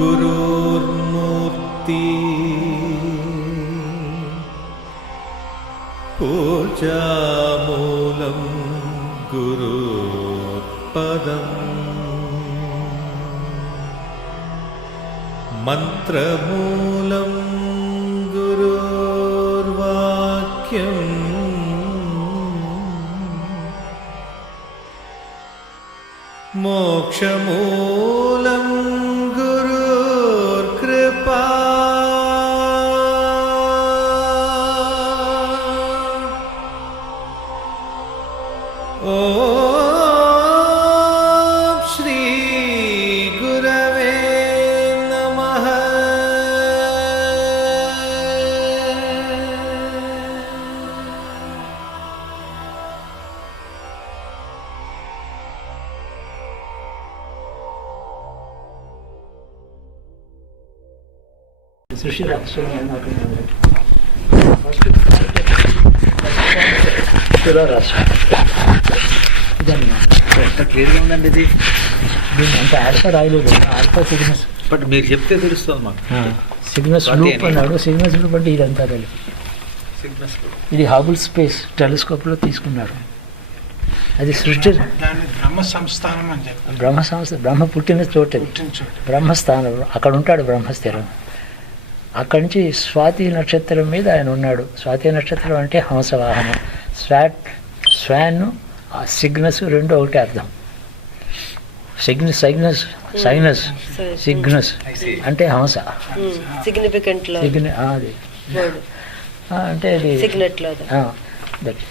గురోర్మూర్తి పూజామూలం గురోర్పదం మంత్రమూలం గురోర్వాక్యం మోక్షమూలం గురోర్కృపా ఓం శ్రీ గురవే నమః. సృష్టి క్లియర్గా ఉందండి ఇది. దీన్ని అంటే ఆల్ఫా రాయలేదు, ఆల్ఫా సిగ్నస్ బట్ మీరు చెప్తే తెలుస్తుంది మాకు. సిగ్నస్ లూప్ అన్నాడు. సిగ్నస్ లూప్ అంటే ఇదంతా కలిపి సిగ్నస్ ఇది హబుల్ స్పేస్ టెలిస్కోప్లో తీసుకున్నారు. అది సృష్టి బ్రహ్మ సంస్థానం అని చెప్పి బ్రహ్మ సంస్థ, బ్రహ్మ పుట్టిన చోట బ్రహ్మస్థానం, అక్కడ ఉంటాడు బ్రహ్మస్థిరం. అక్కడి నుంచి స్వాతి నక్షత్రం మీద ఆయన ఉన్నాడు. స్వాతి నక్షత్రం అంటే హంసవాహనం. స్వాన్ సిగ్నస్ రెండు ఒకటి అర్థం. సైగ్నస్ సిగ్నస్ అంటే హంస. అది అంటే అది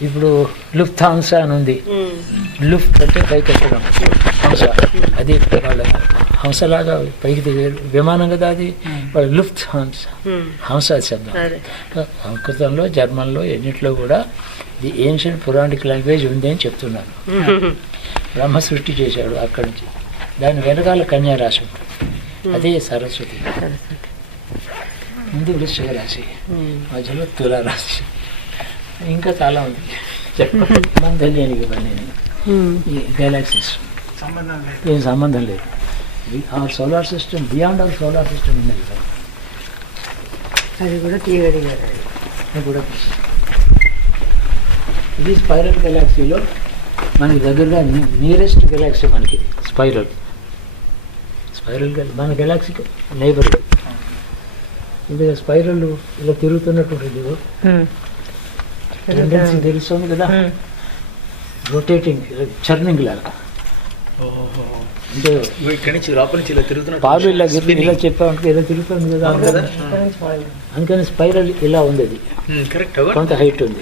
ఇప్పుడు లుఫ్త్ హంస అని ఉంది. లుఫ్త్ అంటే పైకి ఎక్కడం, హంస అది వాళ్ళ హంసలాగా పైకి దిగారు విమానం కదా అది. వాళ్ళు లుఫ్త్ హంస శబ్దం. సంస్కృతంలో, జర్మన్లో, ఎన్నిట్లో కూడా ది ఏన్షియంట్ పురాణిక్ లాంగ్వేజ్ ఉంది అని చెప్తున్నారు. బ్రహ్మ సృష్టి చేశాడు అక్కడి నుంచి. దాని వెనకాల కన్యా రాశి ఉంటుంది, అదే సరస్వతి. ముందు వృశ్చిక రాశి, మధ్యలో తులా రాశి, ఇంకా చాలా ఉంది. మనం తెలియని ఇవన్నీ ఈ గెలాక్సీస్ ఏం సంబంధం లేదు. Our solar system, beyond our solar system ఉన్నాయి కదా, అది కూడా తీయగలిగారు. అది కూడా ఇది స్పైరల్ గెలాక్సీలో మనకి దగ్గరగా నియరెస్ట్ గెలాక్సీ మనకి స్పైరల్ మన గెలాక్సీకి నైబర్. ఇది స్పైరల్ ఇలా తిరుగుతున్నటువంటి టెండెన్సీ తెలుస్తుంది కదా, రొటేటింగ్ చర్నింగ్ లాగా. అంటే ఇక్కడి నుంచి లోపల నుంచి ఇలా తిరుగుతున్నట్టు పాలు ఇలా ఇలా చెప్పామంటే ఇలా తిరుగుతుంది కదా, అందుకని స్పైరల్ ఇలా ఉంది. అది కరెక్ట్, కొంత హైట్ ఉంది,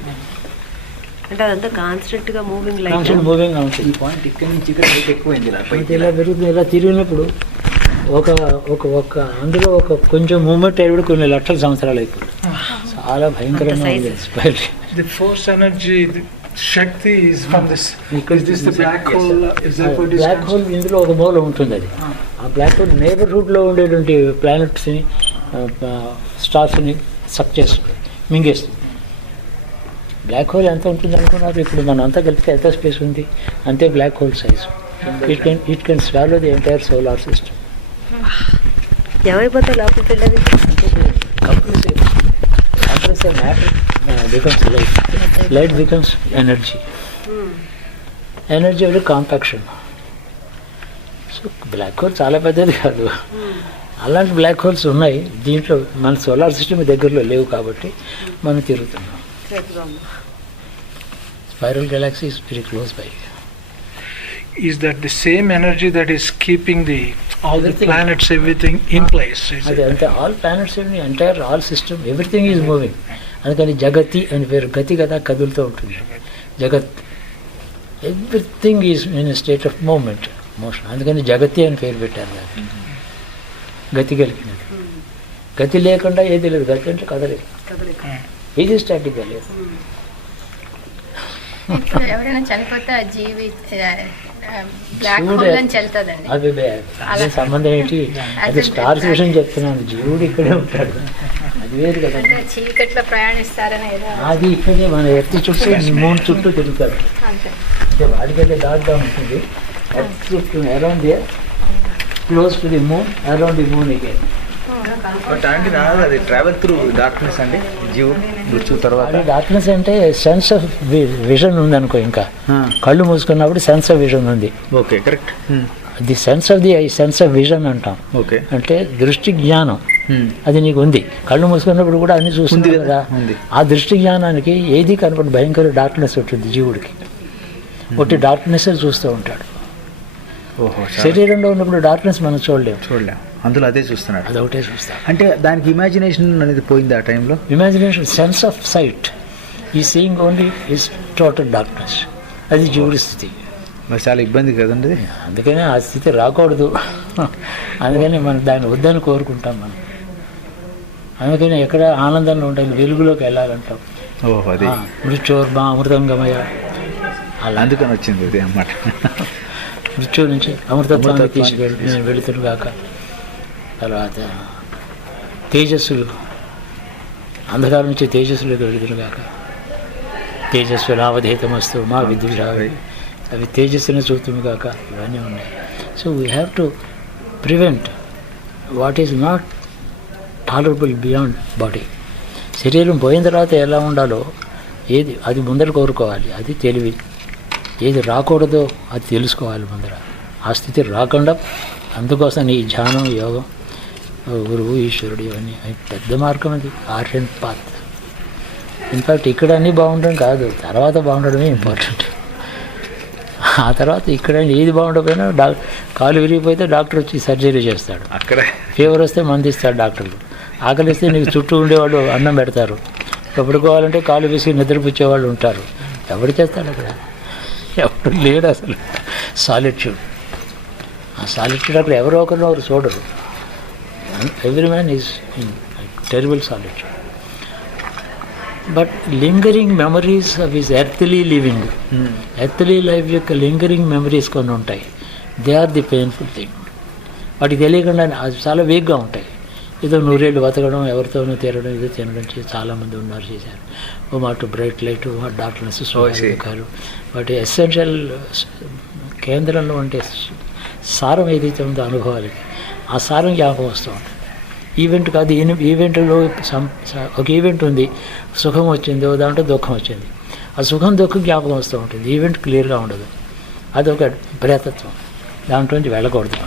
అంటే అదంతా కాన్స్టెంట్ గా మూవింగ్ లైక్ మూవింగ్ గా ఉంటుంది. ఈ పాయింట్ ఇక్కడ నుంచి ఇక్కడ హైట్ ఎక్కువైంది. ఇలా అయితే ఇలా పెరుగుతుంది. ఇలా తిరిగినప్పుడు ఒక అందులో ఒక కొంచెం మూమెంట్ అయ్యి కొన్ని లక్షల సంవత్సరాలు అయిపోతుంది. చాలా భయంకరంగా ఉంది స్పైరల్. ది ఫోర్స్ ఎనర్జీ శక్తి is from this. This the black hole. Black hole ఇందులో ఒక మూల ఉంటుంది. అది ఆ బ్లాక్ హోల్ నైబర్హుడ్లో ఉండేటువంటి ప్లానెట్స్ని, స్టార్స్ని సక్ చేస్తుంది, మింగేస్తుంది. బ్లాక్ హోల్ ఎంత ఉంటుంది అనుకున్నారు? ఇప్పుడు మనం అంతా కలిపితే ఎంత స్పేస్ ఉంది? అంతే black hole size. It can swallow the entire solar system. ఏమైపోతే లోపలికి వెళ్ళేది matter becomes light becomes energy. Energy అంటే కాంపాక్షన్. సో బ్లాక్ హోల్ చాలా పెద్దది కాదు. అలాంటి బ్లాక్ హోల్స్ ఉన్నాయి దీంట్లో. మన సోలార్ సిస్టమ్ దగ్గరలో లేవు కాబట్టి మనం తిరుగుతున్నాం. Spiral Galaxy is very close by. Is that the same energy that is keeping all the planets, everything in place? అదే అంటే all planets, entire all system, everything is moving. అందుకని జగతి అని పేరు. గతి కదా, కదులుతూ ఉంటుంది జగత్. Everything is in state of moment, motion. అందుకని జగతి అని పేరు పెట్టారు. గతి కలిగినది. గతి లేకుండా ఏది లేదు. గతి అంటే కదలేదు, ఇది స్టాటిక్గా లేదు. ఎవరైనా చనిపోతే ఆ జీవి బ్లాక్ హోల్ అని చెల్తుందండి. అది సంబంధం ఏంటి? అది స్టార్స్ విషయం చెప్తున్నాను. జీవుడు ఇక్కడే ఉంటాడు, అది వేరు కదా. చీకట్లో ప్రయాణిస్తారని అది ఇక్కడే మన ఎర్త్ చుట్టూ, మూన్ చుట్టూ తిరుగుతాడు. అంటే వాడికైతే డాట్గా ఉంటుంది ఎర్త్ చుట్టూ around they close to the moon, around the moon again. But అంటే రాదు అది ట్రావెల్ త్రూ డార్క్నెస్ అండి జీవుడు మృత్యు తర్వాత. అది డార్క్నెస్ అంటే సెన్స్ ఆఫ్ విజన్ ఉంది అనుకో, ఇంకా కళ్ళు మూసుకున్నప్పుడు సెన్స్ ఆఫ్ విజన్ ఉంది. Okay correct. The sense of vision అంటాం. ఓకే అంటే దృష్టి జ్ఞానం అది నీకు ఉంది. కళ్ళు మూసుకున్నప్పుడు కూడా అన్ని చూస్తుంది కదా. ఆ దృష్టి జ్ఞానానికి ఏది కనపడి భయంకర డార్క్నెస్ ఉంటుంది జీవుడికి. ఒకటి డార్క్నెస్ చూస్తూ ఉంటాడు. ఓహో, శరీరంలో ఉన్నప్పుడు డార్క్నెస్ మనం చూడలేము. అందులో అదే చూస్తున్నాడు. అదొకటే చూస్తాడు. అంటే దానికి ఇమాజినేషన్ అనేది పోయింది ఆ టైంలో. ఇమాజినేషన్, సెన్స్ ఆఫ్ సైట్ ఈ seeing only is total darkness. అది జీవుడి స్థితి. మరి చాలా ఇబ్బంది కదండి. అందుకనే ఆ స్థితి రాకూడదు. అందుకని మనం దాన్ని వద్దని కోరుకుంటాం మనం. అందుకని ఎక్కడ ఆనందంలో ఉండాలి, వెలుగులోకి వెళ్ళాలంటాం. ఓహో, అది మృత్యోర్మా అమృతంగమయ, అలా అందుకని వచ్చింది ఇది అన్నమాట. మృత్యు నుంచి అమృతత్వాన్ని తీసుకెళ్ళి వెళుతురుగాక. తర్వాత తేజస్సులు, అంధకారం నుంచి తేజస్సులకు వెళుతురుగాక. తేజస్సు లావధేతమస్తు మా విద్యుషావి, అవి తేజస్సుని చూస్తుంది కాక. ఇవన్నీ ఉన్నాయి. So we have to prevent what is not tolerable beyond body. శరీరం పోయిన తర్వాత ఎలా ఉండాలో ఏది అది ముందర కోరుకోవాలి. అది తెలివి. ఏది రాకూడదో అది తెలుసుకోవాలి ముందర. ఆ స్థితి రాకుండా అందుకోసం ఈ ధ్యానం, యోగం, గురువు, ఈశ్వరుడు ఇవన్నీ పెద్ద మార్గం. అది ఆర్ట్ పాత్. ఇన్ఫ్యాక్ట్ ఇక్కడ అన్నీ బాగుండడం కాదు, తర్వాత బాగుండడమే ఇంపార్టెంట్. ఆ తర్వాత ఇక్కడ ఏది బాగుండకపోయినా కాలు విరిగిపోతే డాక్టర్ వచ్చి సర్జరీ చేస్తాడు. అక్కడ ఫీవర్ వస్తే మందు ఇస్తాడు డాక్టర్లు. ఆకలిస్తే నీకు చుట్టూ ఉండేవాళ్ళు అన్నం పెడతారు. పడుకోవాలంటే కాలు వేసి నిద్రపుచ్చేవాళ్ళు ఉంటారు. ఎవడు చేస్తాడు అక్కడ? ఎవడు లేడు అసలు. సాలిట్యూడ్. ఆ సాలిట్యూడ్ అక్కడ ఎవరో ఒకరు చూడరు. Every man is in terrible solitude. But lingering memories of his earthly living, earthly life యొక్క లింగరింగ్ మెమరీస్ కొన్ని ఉంటాయి. They are the painful thing. వాటికి తెలియకుండా అది చాలా వీక్గా ఉంటాయి. ఏదో నూరేళ్ళు బతకడం, ఎవరితోనూ తీరడం, ఏదో తినడం చాలామంది ఉన్నారు, చేశారు. ఓ మాట బ్రైట్ లైట్, డార్క్నెస్, సుఖాలు. వాటి ఎసెన్షియల్ కేంద్రంలో ఉంటే సారం ఏదైతే ఉందో అనుభవాలకి, ఆ సారం జ్ఞాపకం వస్తూ ఉంటుంది. ఈవెంట్ కాదు, ఈవెంట్లో ఒక ఈవెంట్ ఉంది, సుఖం వచ్చింది, దాంట్లో దుఃఖం వచ్చింది. ఆ సుఖం దుఃఖం జ్ఞాపకం వస్తూ ఉంటుంది. ఈవెంట్ క్లియర్గా ఉండదు. అదొక ప్రేతత్వం. దాంట్లోంచి వెళ్ళకూడదు.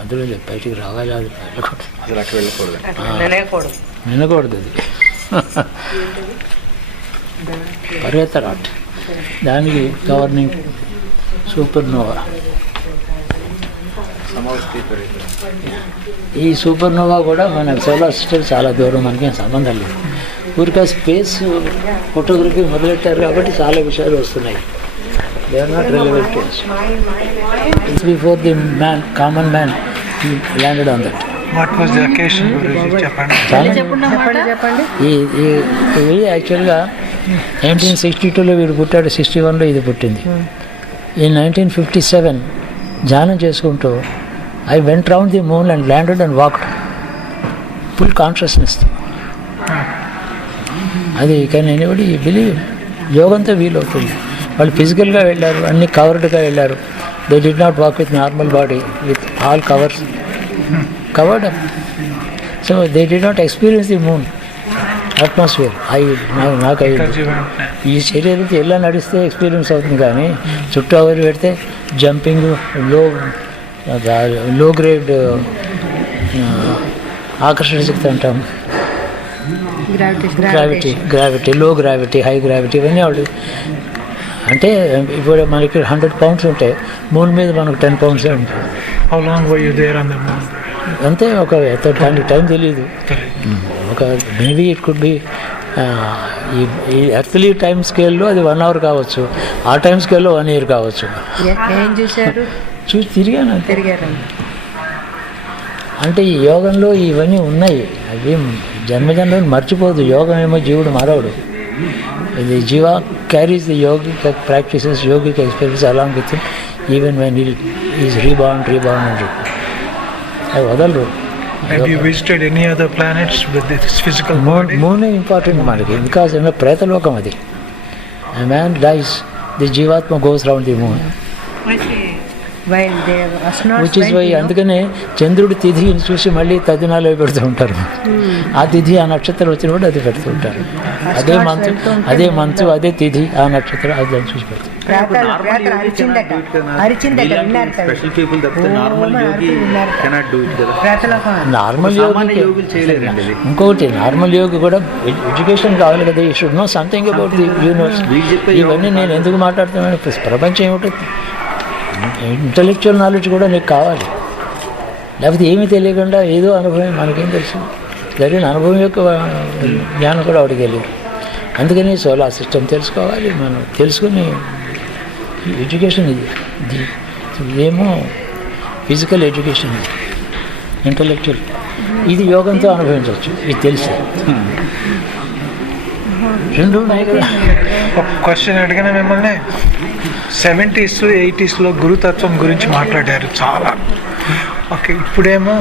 అందులో బయటికి రావాలి, అది వెళ్ళకూడదు. అసలు అక్కడ వెళ్ళకూడదు, వినకూడదు. అది పర్వతరాట్. దానికి గవర్నింగ్ సూపర్నోవా. ఈ సూపర్నోవా కూడా మన సోలార్ సిస్టమ్ చాలా దూరం, మనకి సంబంధం లేదు. ఊరికే స్పేస్ ఫోటోగ్రఫీ మొదలెట్టారు కాబట్టి చాలా విషయాలు వస్తున్నాయి. They are not relevant to us. Before the man, common man, he landed on that. What was the occasion, Guruji? చెప్పండి. ఇది యాక్చువల్గా 1962లో వీడు పుట్టాడు, 61లో ఇది పుట్టింది. ఈ 1957 ధ్యానం చేసుకుంటూ I went round the moon and landed and walked. Full consciousness. అది కానీ ఎనీబడి బిలీవ్. యోగంతో వీలవుతుంది. వాళ్ళు ఫిజికల్గా వెళ్ళారు, అన్ని కవర్డ్గా వెళ్ళారు. They did not walk with normal body, with all covered up. So they did not experience the moon atmosphere. నాకు ఈ శరీరంతో ఎలా నడిస్తే ఎక్స్పీరియన్స్ అవుతుంది, కానీ చుట్టూ ఎవరు పెడితే జంపింగ్, లో గ్రేడ్ ఆకర్షణ శక్తి అంటాం, గ్రావిటీ, లో గ్రావిటీ, హై గ్రావిటీ, ఇవన్నీ వాళ్ళు. అంటే ఇప్పుడు మనకి 100 pounds ఉంటాయి, మూన్ మీద మనకు 10 pounds ఉంటాయి. How long were you there on the moon? అంతే. దానికి టైం తెలియదు. ఒక మేబీ ఇట్ కుడ్ బి ఈ ఎర్త్లీ టైం స్కేల్లో అది 1 hour కావచ్చు, ఆ టైం స్కేల్లో 1 year కావచ్చు. ఏం చూశారు? చూసి తిరిగాను. అంటే ఈ యోగంలో ఇవన్నీ ఉన్నాయి. అవి జన్మజన్మలో మర్చిపోదు. యోగం ఏమో జీవుడు మారవుడు. ఇది జీవ carries the yogic practices, yogic experience along with even when is reborn అని చెప్పి అవి వదలరు. Have you visited any other planets with this physical body? మూనే ఇంపార్టెంట్ మనకి, బికాస్ ఏమో ప్రేతలోకం అది. A man dies, the జీవాత్మ goes round the moon. While the astronauts which is went, why you know, అందుకనే చంద్రుడి తిథిని చూసి మళ్ళీ తదినాలు పెడుతూ ఉంటారు. ఆ తిథి ఆ నక్షత్రం వచ్చినప్పుడు అది పెడుతూ ఉంటారు. అదే మంతు అదే తిథి ఆ నక్షత్రం అది దాన్ని చూసి పెడతారు. ప్రాతలు అరిచిందట విన్నారు కదా. స్పెషల్ పీపుల్ తప్పితే normal Yogi cannot do it కదా. ప్రాతలకు నార్మల్ సామాన్య యోగి యోగులు చేయలేరండి ఇది. ఇంకొకటి నార్మల్ యోగి కూడా ఎడ్యుకేషన్ కావాలి కదా. You should know something about the universe. ఇవన్నీ నేను ఎందుకు మాట్లాడుతున్నాను, ప్రపంచం ఏమిటో ఇంటలెక్చువల్ నాలెడ్జ్ కూడా నీకు కావాలి. లేకపోతే ఏమీ తెలియకుండా ఏదో అనుభవం, మనకేం తెలుసు, జరిగిన అనుభవం యొక్క జ్ఞానం కూడా వాడికి తెలియదు. అందుకని సోలార్ సిస్టమ్ తెలుసుకోవాలి. మనం తెలుసుకుని ఎడ్యుకేషన్ ఇది ఇదేమో ఫిజికల్ ఎడ్యుకేషన్, ఇది ఇంటలెక్చువల్, ఇది యోగంతో అనుభవించవచ్చు. ఇది తెలుసు, రెండు ఉన్నాయి కదా. ఒక క్వశ్చన్ అడిగిన మిమ్మల్ని 70s 80s గురుతత్వం గురించి మాట్లాడారు చాలా. ఓకే, ఇప్పుడేమో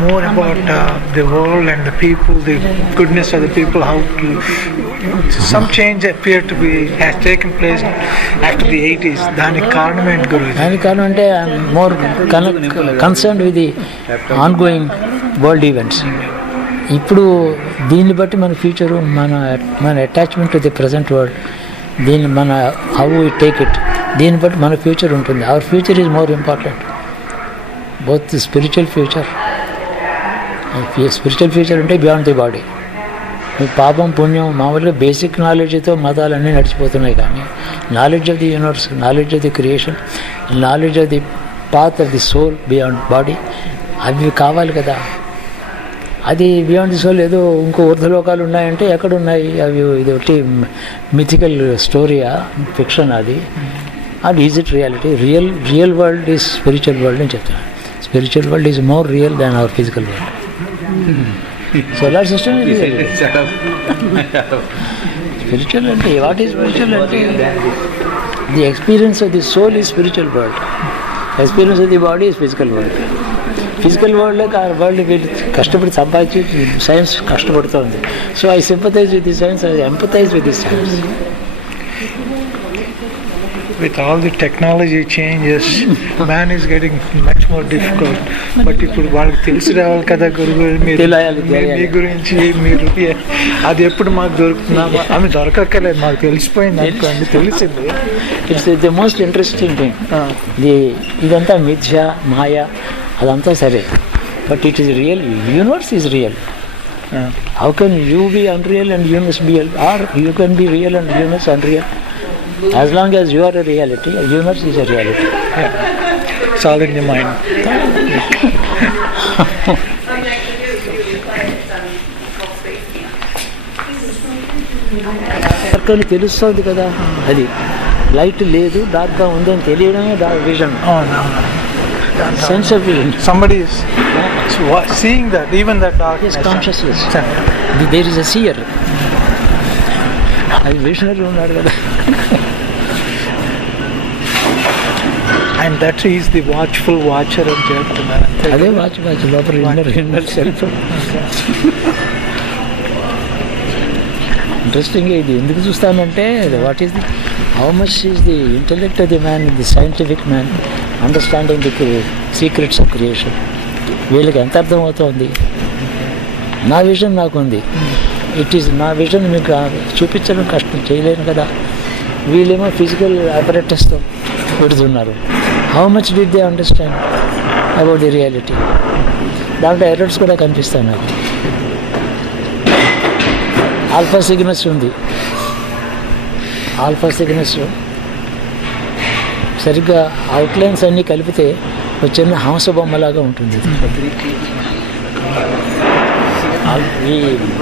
more about the world and the people, the goodness of the people, how some change appear to be has taken place after the 80s. దానికి కారణం ఏంటి గురువు? దానికి కారణం అంటే more concerned with the on going world events. ఇప్పుడు దీన్ని బట్టి మన ఫ్యూచరు, మన attachment to the present world, దీన్ని మన హౌ వి టేక్ ఇట్, దీన్ని బట్టి మన ఫ్యూచర్ ఉంటుంది. Our future is more important, both the spiritual future. Spiritual future అంటే బియాండ్ ది బాడీ. మీ పాపం పుణ్యం మామూలుగా బేసిక్ నాలెడ్జ్తో మతాలన్నీ నడిచిపోతున్నాయి, కానీ knowledge of the universe, knowledge of the creation, knowledge of the path of the soul beyond body, అవి కావాలి కదా. అది బియాండ్ ది సోల్ ఏదో ఇంకో ఊర్ధలోకాలు ఉన్నాయంటే ఎక్కడున్నాయి అవి? ఇది ఒకటి మిథికల్ స్టోరీయా, ఫిక్షన్ అది is it reality? Real world is spiritual world అని చెప్తాను. Spiritual world is more real than our physical world. Solar system is spiritual. అంటే వాట్ ఈజ్ స్పిరిచువల్ అంటే the experience of the soul is spiritual world, experience of the body is physical world. Physical వరల్డ్లోకి ఆ world వీళ్ళు కష్టపడి సంపాదించి science కష్టపడుతుంది. So I sympathise with the science, I empathise with the science. With all the technology changes, man is getting much more difficult. But ఇప్పుడు వాళ్ళకి తెలిసి రావాలి కదా గురువు, మీ గురించి మీరు అది ఎప్పుడు మాకు దొరుకుతున్నా, ఆమె దొరకక్కలేదు, మాకు తెలిసిపోయింది అనుకోండి, తెలిసింది. It's the most interesting thing. ఇదంతా మిథ్య మాయ అదంతా సరే, but it is real. Universe is real. How can you be unreal and universe be, or you can be real and universe unreal? As long as you are a reality, a universe is a reality. Yeah. It's all in your mind. కానీ తెలుస్తుంది కదా, అది light లేదు డార్క్గా ఉందని తెలియడమే vision, sense of vision. Somebody is seeing that, even that darkness. Consciousness. There is a seer. అది visionary ఉన్నాడు కదా. And that is the watchful watcher అని చెప్తున్నారు. అదే వాచ్ లోపల ఇన్నర్ సెల్ఫ్. ఇంట్రెస్టింగ్. ఇది ఎందుకు చూస్తానంటే what is the, how much is the intellect of the man, the scientific man, understanding the secrets of creation. వీళ్ళకి ఎంత అర్థమవుతుంది? నా విజన్ నాకుంది. ఇట్ ఈస్ నా విజన్ మీకు చూపించడం కష్టం, చేయలేను కదా. వీళ్ళేమో ఫిజికల్ అపరేటస్తో పెడుతున్నారు. How much did they understand about the reality? దాంట్లో ఎర్రర్స్ కూడా కనిపిస్తాయి నాకు. ఆల్ఫా సిగ్నస్ ఉంది, ఆల్ఫా సిగ్నస్ సరిగ్గా అవుట్లైన్స్ అన్నీ కలిపితే ఒక చిన్న హంస బొమ్మలాగా ఉంటుంది. ఈ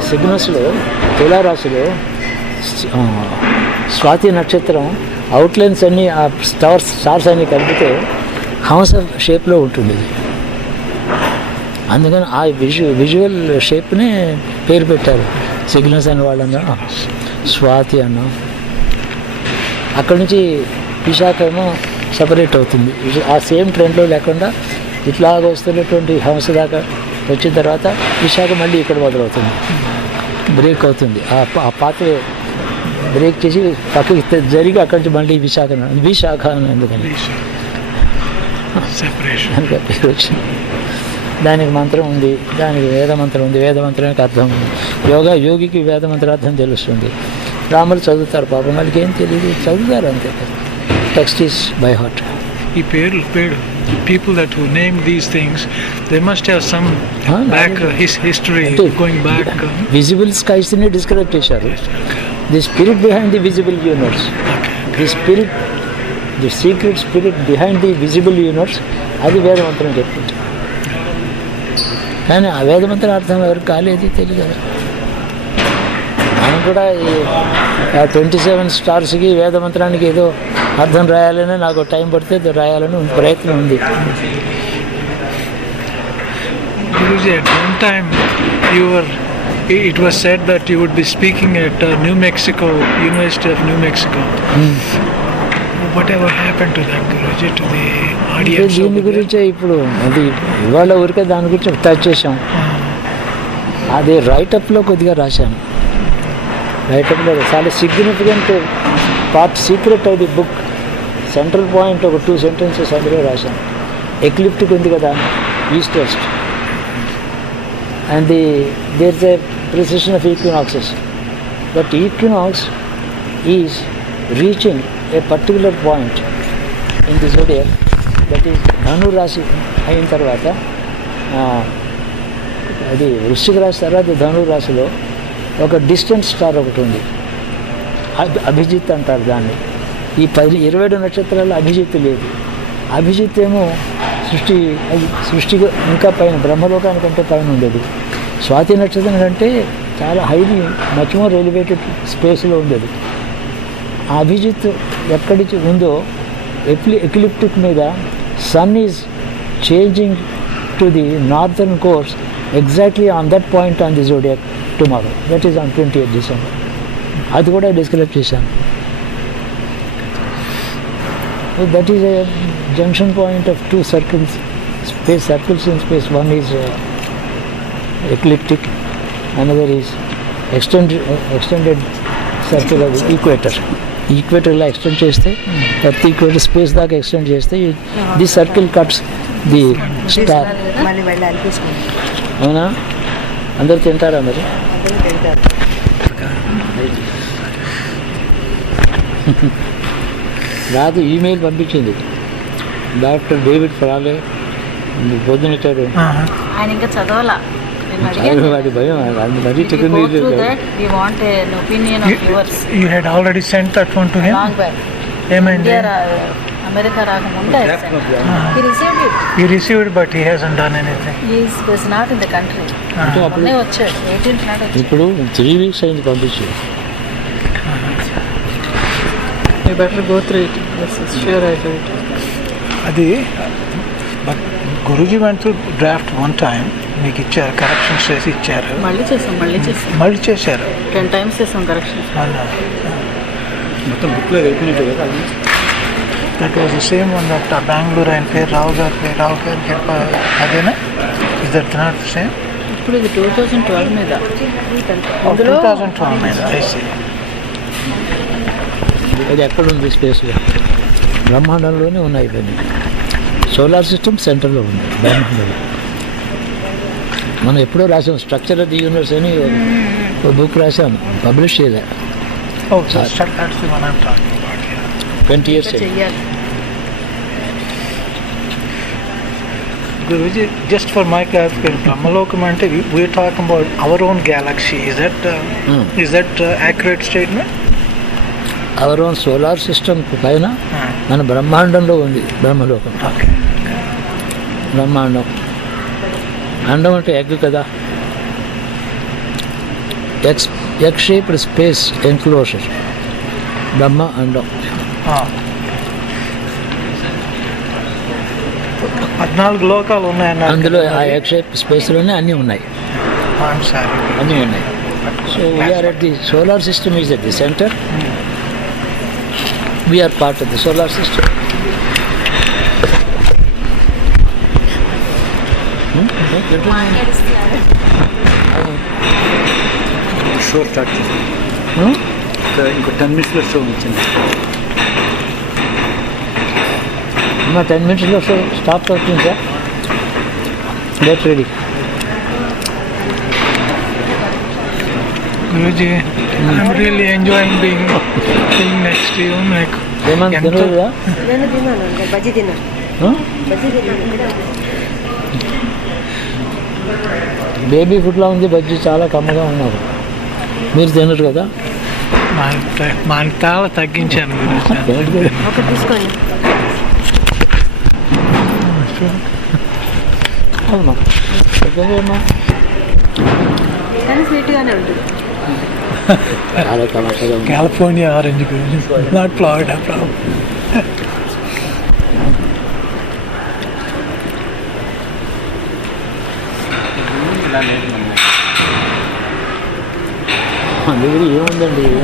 సిగ్నస్లో తులారాశిలో స్వాతి నక్షత్రం అవుట్లైన్స్ అన్నీ, ఆ స్టార్స్ అన్నీ కలిపితే హంస షేప్లో ఉంటుంది. అందుకని ఆ విజువల్ షేప్ని పేరు పెట్టారు. సిగ్నస్ అని వాళ్ళన్నా స్వాతి అన్న. అక్కడి నుంచి విశాఖ ఏమో సపరేట్ అవుతుంది. ఆ సేమ్ ట్రెండ్లో లేకుండా ఇట్లాగ వస్తున్నటువంటి హంస దాకా వచ్చిన తర్వాత విశాఖ మళ్ళీ ఇక్కడ మొదలవుతుంది, బ్రేక్ అవుతుంది. ఆ పాత్ర బ్రేక్ చేసి పక్కకి జరిగి అక్కడి నుంచి మళ్ళీ విశాఖ అని. ఎందుకని సెపరేషన్. దానికి ఆ పేరు వచ్చింది. దానికి మంత్రం ఉంది, దానికి వేద మంత్రం ఉంది, వేద మంత్రానికి అర్థం ఉంది. యోగికి వేద మంత్రార్థం తెలుస్తుంది. రాములు చదువుతారు పాపం, వాళ్ళకి ఏం తెలియదు, చదువుతారు అంతే. Text is by heart. ఈ పేర్లు people that who name these things, they must have some back history going back. Visible స్కైస్ని డిస్క్రైబ్ చేశారు. The spirit behind the visible universe, the secret spirit behind the visible universe, అది వేదమంత్రం చెప్తుంది. కానీ ఆ వేదమంత్రం అర్థం ఎవరికి కాలేదు తెలియదు కదా. మనం కూడా ఈ 27 స్టార్స్కి వేదమంత్రానికి ఏదో అర్థం రాయాలని నాకు టైం పడితే రాయాలని ప్రయత్నం ఉంది. Guruji, at one time it was said that you would be speaking at New Mexico, University of New Mexico. Whatever happened to that, Guruji, to the audience? దీని గురించే ఇప్పుడు అది ఇవాళ ఊరికే దాని గురించి టచ్ చేసాం. అది రైటప్లో కొద్దిగా రాశాను. రైటప్లో చాలా significant part, secret of the book, central point ఒక 2 sentences అందులో రాశాను. ఎక్లిప్టిక్ ఉంది కదా, east west, and there is a precession of equinoxes. That equinox is reaching a particular point in the zodiac, that is ధను రాశి అయిన తర్వాత, అది వృశ్చిక రాశి తర్వాత ధను రాశిలో ఒక డిస్టెంట్ స్టార్ ఒకటి ఉంది, అభిజిత్ అంటారు దాన్ని. ఈ 27 నక్షత్రాల్లో అభిజిత్ లేదు. అభిజిత్ ఏమో సృష్టిగా ఇంకా పైన, బ్రహ్మలోకానికంటే పైన ఉండేది. స్వాతి నక్షత్రం కంటే చాలా హైలీ, మచ్ మోర్ ఎలివేటెడ్ స్పేస్లో ఉండేది. ఆ అభిజిత్ ఎక్కడి ఉందో ఎక్లిప్టిక్ మీద sun is changing to the northern course exactly on that point on the zodiac tomorrow, that is on 28 December. అది కూడా డిస్క్రైబ్ చేశాను. That is a junction point of 2 circles, space circles in space. One is ecliptic, another is extended circle of the equator. Equator ఇలా extend చేస్తే, earth equator space దాకా extend చేస్తే the circle cuts the star. అవునా? అందరు తింటారా మరి? రాదు, email పంపించింది డాక్టర్ డేవిడ్ ఫరాలే, పొద్దునెట్టారు. ఆయన ఇంకా చదవాలా, వాడి భయం మరీ You had already sent that one to him? ఏమైంది? అమెరికా రాకముందే he received it, but he hasn't done anything. he was not in the country. మొన్నే వచ్చాడు, 18th నాడు వచ్చాడు. ఇప్పుడు 3 weeks అయింది పంపించి. You better go through it. Yes, sure I do it. అది but Guruji went through draft one time, మీకు ఇచ్చారు, కరెక్షన్స్ చేసి ఇచ్చారు. మళ్ళీ చేశారు 10 times చేసాం కరెక్షన్. మొత్తం బుక్లో అయిపోయినట్టు కదా. That was the same one that Bengaluru ఆయన పేరు రావు గారు చెప్పారు, అదేనా? Is that not same? ఇప్పుడు ఇది 2012 మీద. 2012 మీద. I see. అది ఎక్కడుంది స్పేస్లో? బ్రహ్మాండంలోనే ఉన్నాయి ఇవన్నీ. సోలార్ సిస్టమ్ సెంటర్లో ఉంది బ్రహ్మాండంలో. మనం ఎప్పుడో రాసాం, స్ట్రక్చర్ ఆఫ్ ది యూనివర్స్ అని ఒక బుక్ రాసాను, పబ్లిష్ చేయలే. Oh, that's the one I'm talking about. 20 years ago. చెయ్యాలి. Guruji, just for my clarification, Brahmalokam ante we're talking about our own galaxy. Is that accurate statement? Our own solar system పైన మన బ్రహ్మాండంలో ఉంది బ్రహ్మలోకం. Okay. బ్రహ్మాండం, అండం అంటే egg కదా, egg shaped space enclosure, బ్రహ్మ అండం. 14 లోకాలు ఉన్నాయన్నారు. అందులో ఆ ఎగ్ షేప్ స్పేస్లోనే అన్నీ ఉన్నాయి. అన్నీ ఉన్నాయి. So we are at the solar system is at the centre. We are part of the solar system. Show start చేస్తాం. ఇంకో 10 minutes షో వచ్చింది. అమ్మ 10 మినిట్స్లో స్టాప్ అవుతుంది sir. Get ready. Guruji I'm really enjoying being next to you. నాకు ఏమన్నా ఎంత- తినలేదా? నేను తిన్నాను, బజ్జీ తిన్నాను, బజ్జీ తిన్నాను. బేబీ ఫుడ్లా ఉంది బజ్జీ, చాలా కమ్మగా ఉన్నారు. మీరు తినరు కదా? మా తాళ తగ్గించాను గురూజీ. ఏంటి? ఒకటి తీసుకోండి. అమ్మా పెద్దదేమో కానీ స్వీట్గానే ఉంటుంది. చాలా కమ్మగా ఉంది. California orange Guruji, not Florida problem. మన దగ్గర ఏముందండి?